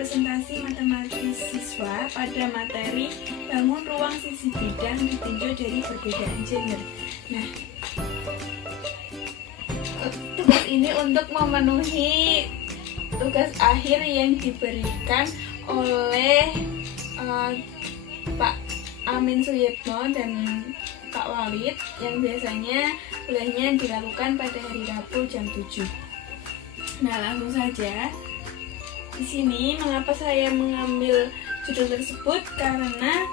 representasi matematis siswa pada materi bangun ruang sisi bidang ditinjau dari perbedaan gender. Nah, tugas ini untuk memenuhi tugas akhir yang diberikan oleh Pak Amin Suyitno dan Kak Walid yang biasanya kuliahnya dilakukan pada hari Rabu jam 7. Nah, langsung saja. Di sini mengapa saya mengambil judul tersebut? Karena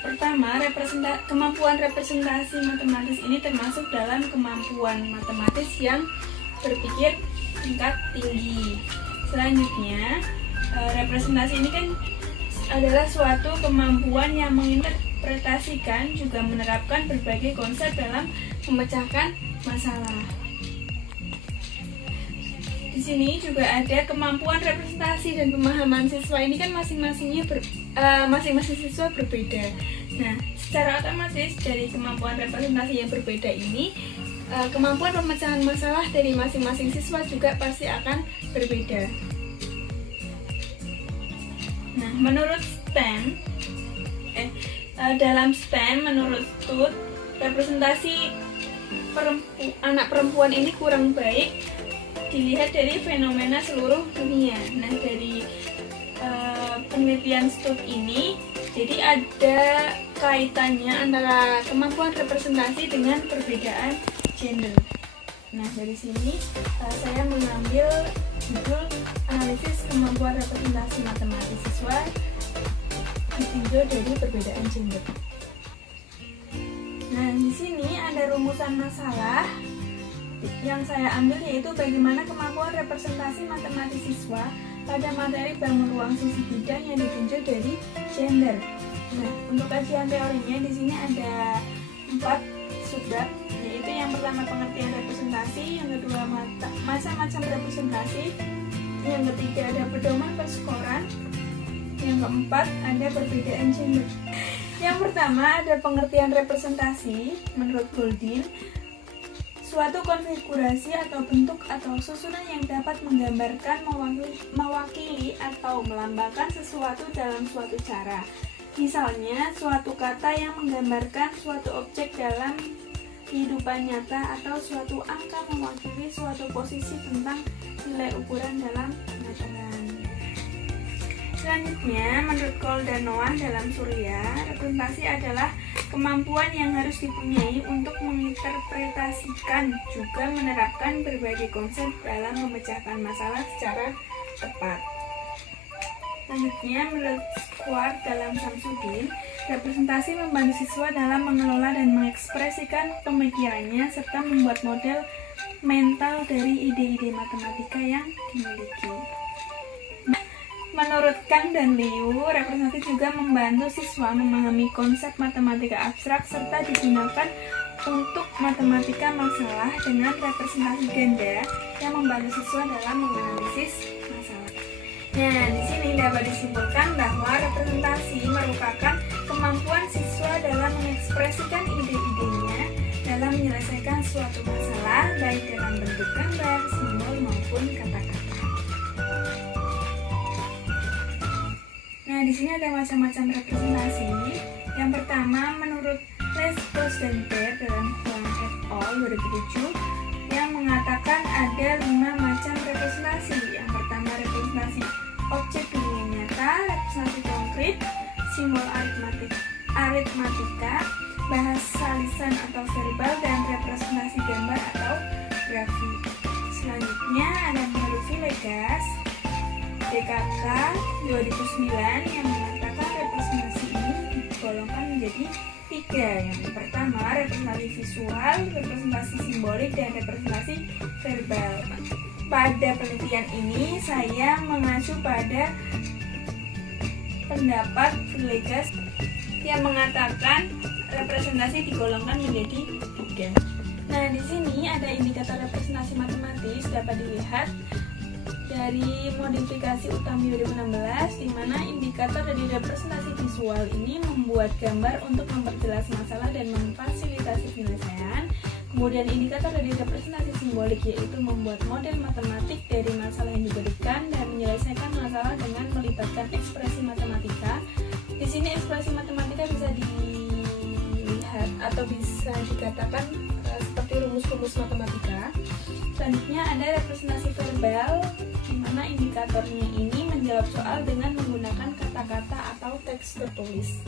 pertama, kemampuan representasi matematis ini termasuk dalam kemampuan matematis yang berpikir tingkat tinggi. Selanjutnya, representasi ini kan adalah suatu kemampuan yang menginterpretasikan juga menerapkan berbagai konsep dalam memecahkan masalah. Di sini juga ada kemampuan representasi dan pemahaman siswa ini kan masing-masing siswa berbeda. Nah, secara otomatis dari kemampuan representasi yang berbeda ini, kemampuan pemecahan masalah dari masing-masing siswa juga pasti akan berbeda. Nah, menurut STEM, dalam STEM menurut Tut, representasi anak perempuan ini kurang baik dilihat dari fenomena seluruh dunia. Nah, dari penelitian STUD ini, jadi ada kaitannya antara kemampuan representasi dengan perbedaan gender. Nah, dari sini saya mengambil judul analisis kemampuan representasi matematis siswa ditinjau dari perbedaan gender. Nah, di sini ada rumusan masalah yang saya ambil, yaitu bagaimana kemampuan representasi matematis siswa pada materi bangun ruang sisi bidang yang ditinjau dari gender. Nah, untuk kajian teorinya di sini ada 4 subbab, yaitu yang pertama pengertian representasi, yang kedua macam-macam representasi, yang ketiga ada pedoman perskoran, yang keempat ada perbedaan gender. Yang pertama ada pengertian representasi menurut Goldin, suatu konfigurasi atau bentuk atau susunan yang dapat menggambarkan, mewakili atau melambangkan sesuatu dalam suatu cara. Misalnya, suatu kata yang menggambarkan suatu objek dalam kehidupan nyata atau suatu angka mewakili suatu posisi tentang nilai ukuran dalam meteran. Selanjutnya, menurut Cole dan Noah dalam Surya, representasi adalah kemampuan yang harus dipunyai untuk menginterpretasikan juga menerapkan berbagai konsep dalam memecahkan masalah secara tepat. Selanjutnya, menurut Square dalam Samsudin, representasi membantu siswa dalam mengelola dan mengekspresikan pemikirannya serta membuat model mental dari ide-ide matematika yang dimiliki. Menurut Kang dan Liu, representasi juga membantu siswa memahami konsep matematika abstrak serta digunakan untuk matematika masalah dengan representasi ganda yang membantu siswa dalam menganalisis masalah. Nah, di sini dapat disimpulkan bahwa representasi merupakan kemampuan siswa dalam mengekspresikan ide-idenya dalam menyelesaikan suatu masalah, baik dalam bentuk gambar, simbol maupun kata-kata. Nah, di sini ada macam-macam representasi. Yang pertama, menurut Lesbos dan Baird dalam Huang et al. 2007, yang mengatakan ada 5 macam representasi. Yang pertama, representasi objek dunia nyata, representasi konkret, simbol aritmatika, bahasa lisan atau verbal, dan representasi gambar atau grafik. Selanjutnya ada menurut Villegas DKK 2009 yang mengatakan representasi ini digolongkan menjadi 3. Yang pertama, representasi visual, representasi simbolik, dan representasi verbal. Pada penelitian ini saya mengacu pada pendapat Villegas yang mengatakan representasi digolongkan menjadi 3. Nah, di sini ada indikator representasi matematis dapat dilihat dari modifikasi Utami 2016, di mana indikator dari representasi visual ini membuat gambar untuk memperjelas masalah dan memfasilitasi penyelesaian. Kemudian indikator dari representasi simbolik yaitu membuat model matematik dari masalah yang diberikan dan menyelesaikan masalah dengan sini ekspresi matematika bisa dilihat atau bisa dikatakan seperti rumus-rumus matematika. Selanjutnya ada representasi verbal, di mana indikatornya ini menjawab soal dengan menggunakan kata-kata atau teks tertulis.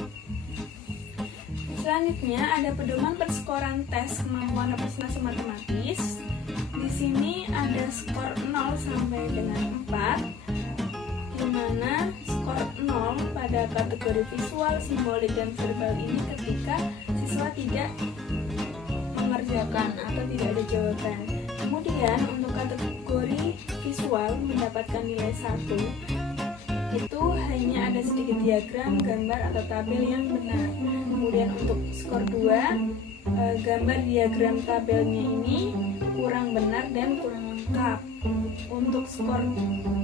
Selanjutnya ada pedoman perskoran tes kemampuan representasi matematis. Di sini ada skor 0 sampai dengan 4, di mana skor 0 pada kategori visual, simbolik, dan verbal ini ketika siswa tidak mengerjakan atau tidak ada jawaban. Kemudian untuk kategori visual mendapatkan nilai 1 itu hanya ada sedikit diagram, gambar, atau tabel yang benar. Kemudian untuk skor 2, gambar, diagram, tabelnya ini kurang benar dan kurang lengkap. Untuk skor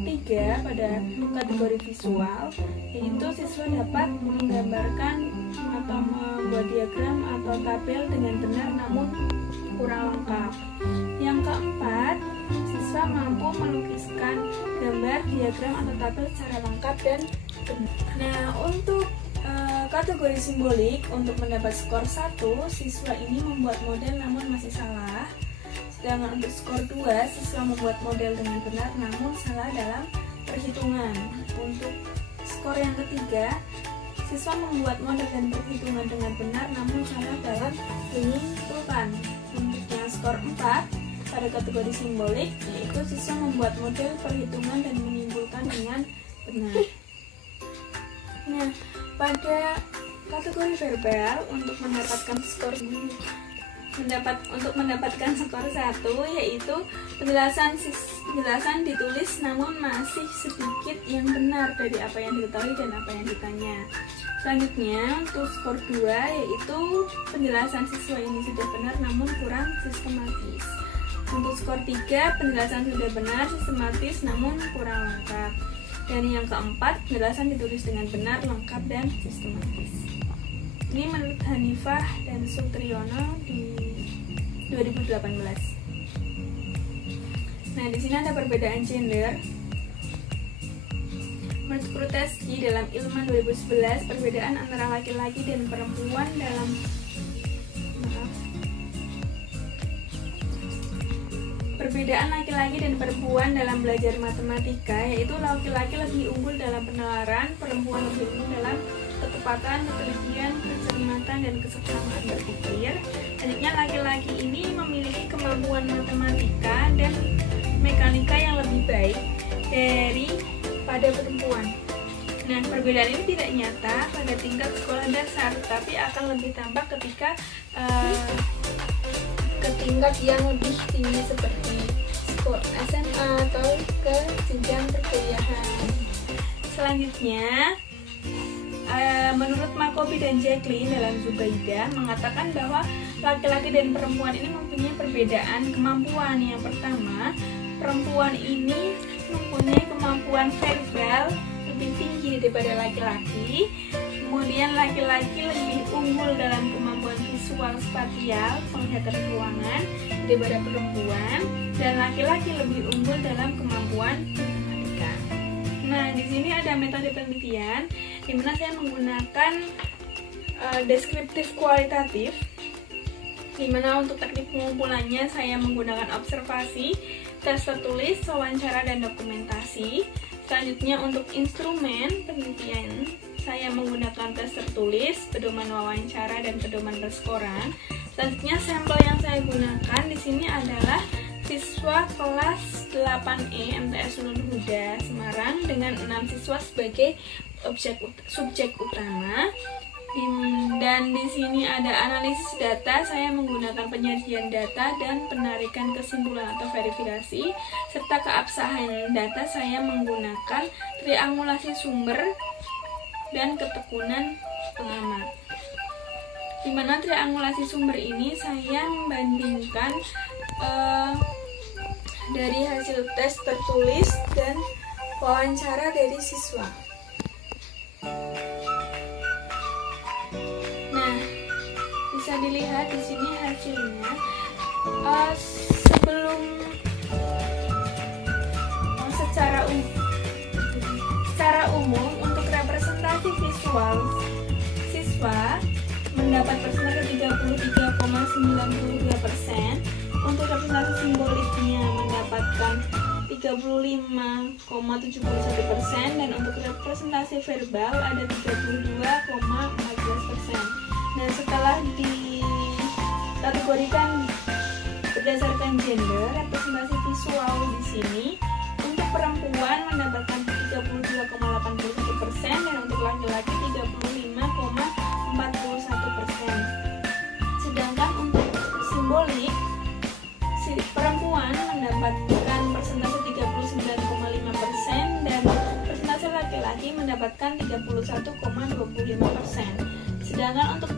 3 pada kategori visual, yaitu siswa dapat menggambarkan atau membuat diagram atau tabel dengan benar namun kurang lengkap. Yang keempat, siswa mampu melukiskan gambar, diagram, atau tabel secara lengkap dan benar. Nah, untuk kategori simbolik, untuk mendapat skor 1, siswa ini membuat model namun masih salah. Sedangkan untuk skor 2, siswa membuat model dengan benar namun salah dalam perhitungan. Untuk skor yang ketiga, siswa membuat model dan perhitungan dengan benar namun salah dalam menyimpulkan. Untuk yang skor 4 pada kategori simbolik, yaitu siswa membuat model, perhitungan, dan menyimpulkan dengan benar. Nah, pada kategori verbal untuk mendapatkan skor skor 1, yaitu penjelasan ditulis namun masih sedikit yang benar dari apa yang diketahui dan apa yang ditanya. Selanjutnya untuk skor 2, yaitu penjelasan siswa ini sudah benar namun kurang sistematis. Untuk skor 3, penjelasan sudah benar, sistematis namun kurang lengkap. Dan yang keempat, penjelasan ditulis dengan benar, lengkap, dan sistematis. Ini menurut Hanifah dan Sutriyono di 2018. Nah, di sini ada perbedaan gender. Menurut Prutesky dalam Ilman 2011, perbedaan antara laki-laki dan perempuan dalam perbedaan laki-laki dan perempuan dalam belajar matematika, yaitu laki-laki lebih unggul dalam penalaran, perempuan lebih unggul dalam ketepatan, ketelitian, kecermatan, dan keseksama berpikir. Selanjutnya, laki-laki ini memiliki kemampuan matematika dan mekanika yang lebih baik daripada perempuan. Nah, perbedaan ini tidak nyata pada tingkat sekolah dasar, tapi akan lebih tampak ketika ke tingkat yang lebih tinggi seperti SMA atau ke jenjang perkuliahan. Selanjutnya, menurut Makobi dan Jacqueline dalam Zubaidah mengatakan bahwa laki-laki dan perempuan ini mempunyai perbedaan kemampuan. Yang pertama, perempuan ini mempunyai kemampuan verbal lebih tinggi daripada laki-laki. Kemudian laki-laki lebih unggul dalam kemampuan visual spasial, penglihatan ruangan daripada perempuan, dan laki-laki lebih unggul dalam kemampuan matematika. Nah, di sini ada metode penelitian di mana saya menggunakan deskriptif kualitatif, di mana untuk teknik pengumpulannya saya menggunakan observasi, tes tertulis, wawancara, dan dokumentasi. Selanjutnya untuk instrumen penelitian saya menggunakan tes tertulis, pedoman wawancara, dan pedoman perskoran. Selanjutnya sampel yang saya gunakan di sini adalah siswa kelas 8E MTS Ulun Huda Semarang dengan 6 siswa sebagai subjek utama. Dan di sini ada analisis data, saya menggunakan penyajian data dan penarikan kesimpulan atau verifikasi, serta keabsahan data saya menggunakan triangulasi sumber dan ketekunan pengamat. Di mana triangulasi sumber ini saya membandingkan dari hasil tes tertulis dan wawancara dari siswa. Nah, bisa dilihat di sini hasilnya. Secara umum untuk representasi visual siswa mendapat persentase 33,92%. Untuk representasi simboliknya mendapatkan 35,71%, dan untuk representasi verbal ada 32,14%. Nah, setelah dikategorikan berdasarkan gender, representasi visual di sini untuk perempuan mendapatkan 32,81%, dan untuk laki-laki 35,41%. Sedangkan untuk simbolik, perempuan mendapatkan persentase 39,5%, dan persentase laki-laki mendapatkan 31,25%. Sedangkan untuk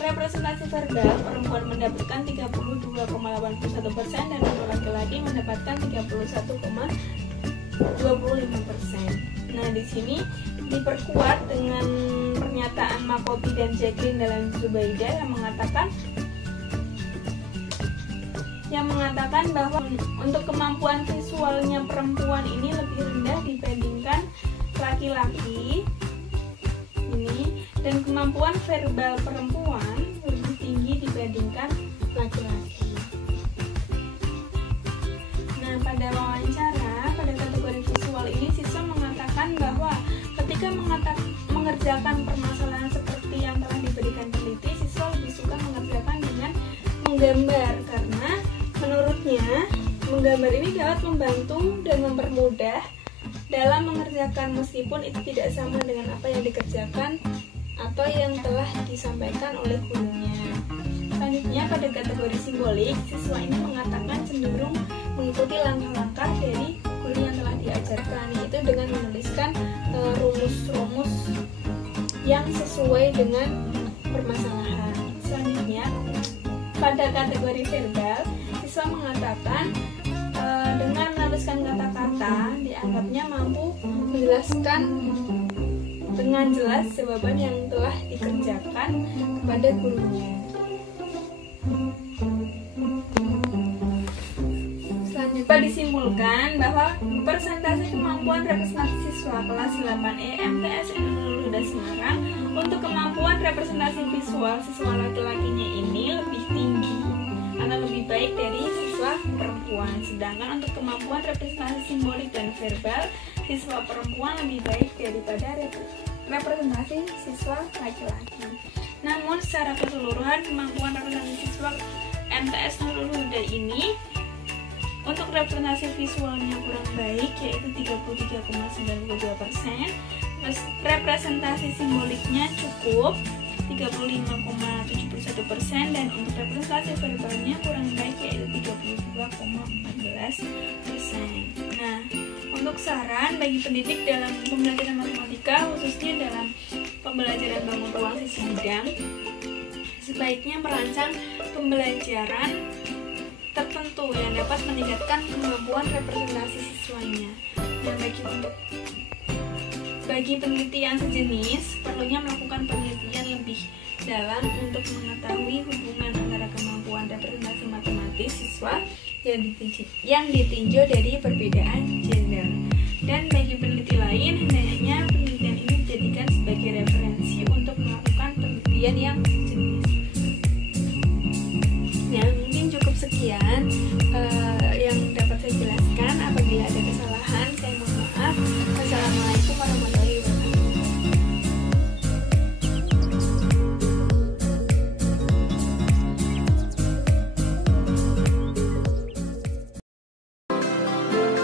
representasi verbal, perempuan mendapatkan 32,81%, dan untuk laki-laki mendapatkan 31,25%. Nah, di sini diperkuat dengan pernyataan Makobi dan Jacqueline dalam Zubaidah yang mengatakan bahwa untuk kemampuan visualnya perempuan ini lebih rendah dibandingkan laki-laki ini, dan kemampuan verbal perempuan lebih tinggi dibandingkan laki-laki. Nah, pada wawancara pada kategori visual ini siswa mengatakan bahwa ketika mengerjakan permasalahan seperti yang telah diberikan peneliti, siswa lebih suka mengerjakan dengan menggambar karena menurutnya menggambar ini dapat membantu dan mempermudah dalam mengerjakan meskipun itu tidak sama dengan apa yang dikerjakan atau yang telah disampaikan oleh gurunya. Selanjutnya pada kategori simbolik, siswa ini mengatakan cenderung mengikuti langkah-langkah dari guru yang telah diajarkan, yaitu dengan menuliskan rumus-rumus yang sesuai dengan permasalahan. Selanjutnya pada kategori verbal, siswa mengatakan dengan menuliskan kata-kata dianggapnya mampu menjelaskan dengan jelas jawaban yang telah dikerjakan kepada gurunya. Selanjutnya disimpulkan bahwa persentase kemampuan representasi siswa kelas 8E MTS Huda Semarang untuk kemampuan representasi visual siswa laki-lakinya ini lebih tinggi atau lebih baik dari siswa perempuan. Sedangkan untuk kemampuan representasi simbolik dan verbal, siswa perempuan lebih baik daripada representasi siswa laki-laki. Namun secara keseluruhan kemampuan representasi siswa MTS Nurul Huda ini untuk representasi visualnya kurang baik, yaitu 33,92%. Representasi simboliknya cukup 35,71%, dan untuk representasi verbalnya kurang baik, yaitu 32,14%. Nah, untuk saran bagi pendidik dalam pembelajaran matematika, khususnya dalam pembelajaran bangun ruang sisi bidang, sebaiknya merancang pembelajaran tertentu yang dapat meningkatkan kemampuan representasi siswanya. Dan bagi penelitian sejenis, perlunya melakukan penelitian lebih dalam untuk mengetahui hubungan antara kemampuan representasi matematis siswa yang ditinjau dari perbedaan gender. Dan bagi peneliti lain, hendaknya penelitian ini dijadikan sebagai referensi untuk melakukan penelitian yang